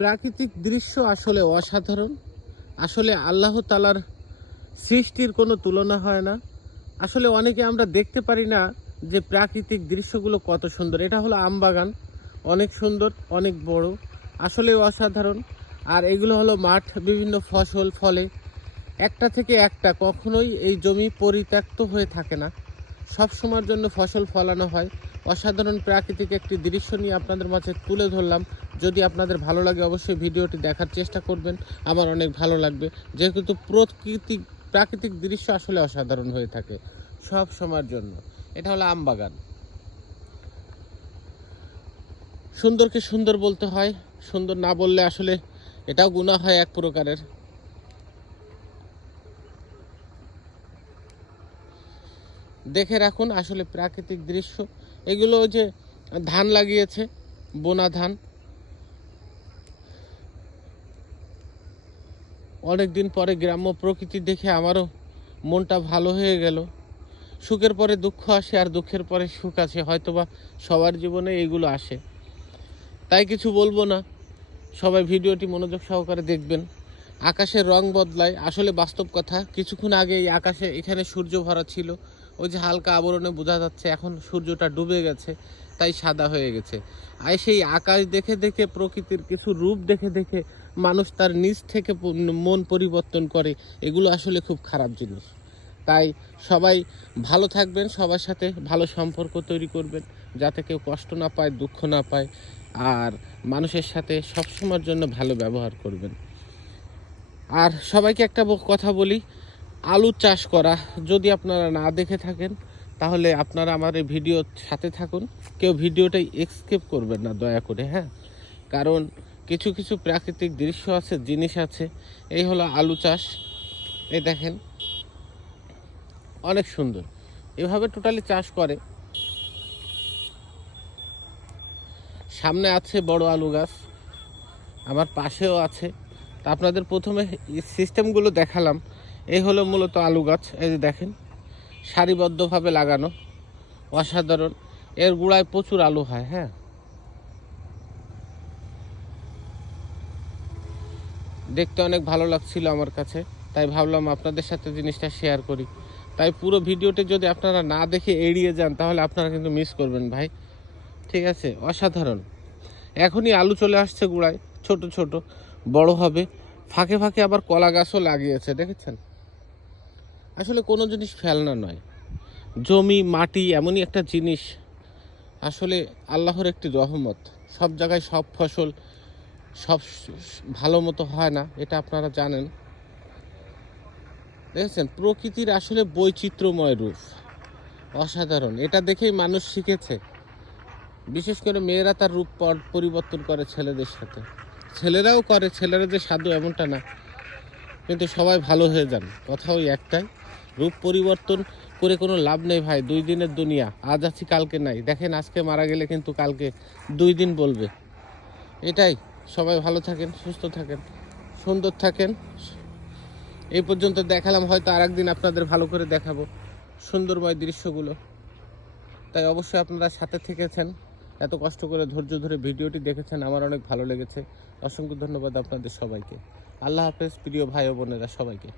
প্রাকৃতিক দৃশ্য আসলে অসাধারণ। আসলে আল্লাহ তালার সৃষ্টির কোনো তুলনা হয় না। আসলে অনেকে আমরা দেখতে পারি না যে প্রাকৃতিক দৃশ্যগুলো কত সুন্দর। এটা হলো আমবাগান অনেক সুন্দর, অনেক বড়। আসলে অসাধারণ। আর এগুলো হলো মাঠ, বিভিন্ন ফসল, ফলে। একটা থেকে একটা কখনোই এই জমি পরিত্যক্ত হয়ে থাকে না। সব সময়ের জন্য ফসল ফলানো হয়। অসাধারণ প্রাকৃতিক একটি দৃশ্য নিয়ে আপনাদের মাঝে তুলে ধরলাম। যদি আপনাদের ভালো লাগে অবশ্যই ভিডিওটি দেখার চেষ্টা করবেন। আমার অনেক ভালো লাগবে। যেহেতু প্রকৃতিক, প্রাকৃতিক দৃশ্য আসলে অসাধারণ হয়ে থাকে সব সময়ের জন্য। এটা হলো আম বাগান। সুন্দরকে সুন্দর বলতে হয়। সুন্দর না বললে আসলে এটাও গুণা হয় এক প্রকারের। দেখে রাখুন আসলে প্রাকৃতিক দৃশ্য। এগুলো যে ধান লাগিয়েছে, বোনা ধান। অনেক দিন পরে গ্রাম্য প্রকৃতি দেখে আমারও মনটা ভালো হয়ে গেল। সুখের পরে দুঃখ আসে আর দুঃখের পরে সুখ আসে, হয়তোবা সবার জীবনে এইগুলো আসে। তাই কিছু বলব না, সবাই ভিডিওটি মনোযোগ সহকারে দেখবেন। আকাশের রং বদলায়, আসলে বাস্তব কথা। কিছুক্ষণ আগে এই আকাশে এখানে সূর্য ভরা ছিল, ওই যে হালকা আবরণে বোঝা যাচ্ছে এখন সূর্যটা ডুবে গেছে। তাই সাদা হয়ে গেছে। আর সেই আকাশ দেখে দেখে, প্রকৃতির কিছু রূপ দেখে দেখে মানুষ তার নিজ থেকে মন পরিবর্তন করে। এগুলো আসলে খুব খারাপ জিনিস। তাই সবাই ভালো থাকবেন, সবার সাথে ভালো সম্পর্ক তৈরি করবেন, যাতে কেউ কষ্ট না পায়, দুঃখ না পায়, আর মানুষের সাথে সবসময়ের জন্য ভালো ব্যবহার করবেন। আর সবাইকে একটা কথা বলি, আলু চাষ করা যদি আপনারা না দেখে থাকেন তাহলে আপনারা আমার এই ভিডিওর সাথে থাকুন। কেউ ভিডিওটাই এক্সকেপ করবেন না, দয়া করে হ্যাঁ? কারণ কিছু কিছু প্রাকৃতিক দৃশ্য আছে, জিনিস আছে। এই হলো আলু চাষ। এই দেখেন, অনেক সুন্দর। এভাবে টোটালি চাষ করে। সামনে আছে বড় আলু গাছ। আমার পাশেও আছে। তা আপনাদের প্রথমে সিস্টেমগুলো দেখালাম। এই হলো মূলত আলু গাছ। এই যে দেখেন সারিবদ্ধভাবে লাগানো, অসাধারণ। এর গোড়ায় প্রচুর আলু হয় হ্যাঁ। দেখতে অনেক ভালো লাগছিল আমার কাছে, তাই ভাবলাম আপনাদের সাথে জিনিসটা শেয়ার করি। তাই পুরো ভিডিওটি যদি আপনারা না দেখে এড়িয়ে যান, তাহলে আপনারা কিন্তু মিস করবেন ভাই। ঠিক আছে? অসাধারণ। এখনই আলু চলে আসছে গোড়ায়, ছোট ছোট, বড় হবে। ফাঁকে ফাঁকে আবার কলা গাছও লাগিয়েছে, দেখেছেন? আসলে কোনো জিনিস ফেলনা নয়। জমি, মাটি এমনই একটা জিনিস। আসলে আল্লাহর একটি রহমত। সব জায়গায় সব ফসল সব ভালো মতো হয় না, এটা আপনারা জানেন। দেখেছেন? প্রকৃতির আসলে বৈচিত্র্যময় রূপ। অসাধারণ। এটা দেখেই মানুষ শিখেছে। বিশেষ করে মেয়েরা তার রূপ পরিবর্তন করে ছেলেদের সাথে। ছেলেরাও করে, ছেলেরা যে সাধু এমনটা না। কিন্তু সবাই ভালো হয়ে যান। কথা ওই একটাই। রূপ পরিবর্তন করে কোনো লাভ নেই ভাই, দুই দিনের দুনিয়া। আজ আছি, কালকে নাই। দেখেন, আজকে মারা গেলে কিন্তু কালকে দুই দিন বলবে। এটাই। সবাই ভালো থাকেন, সুস্থ থাকেন, সুন্দর থাকেন। এই পর্যন্ত দেখালাম, হয়তো আর একদিন আপনাদের ভালো করে দেখাবো সুন্দরময় দৃশ্যগুলো। তাই অবশ্যই আপনারা সাথে থেকেছেন। এত কষ্ট করে ধৈর্য ধরে ভিডিওটি দেখেছেন, আমার অনেক ভালো লেগেছে। অসংখ্য ধন্যবাদ আপনাদের সবাইকে। আল্লাহ হাফেজ, প্রিয় ভাই ও বোনেরা সবাইকে।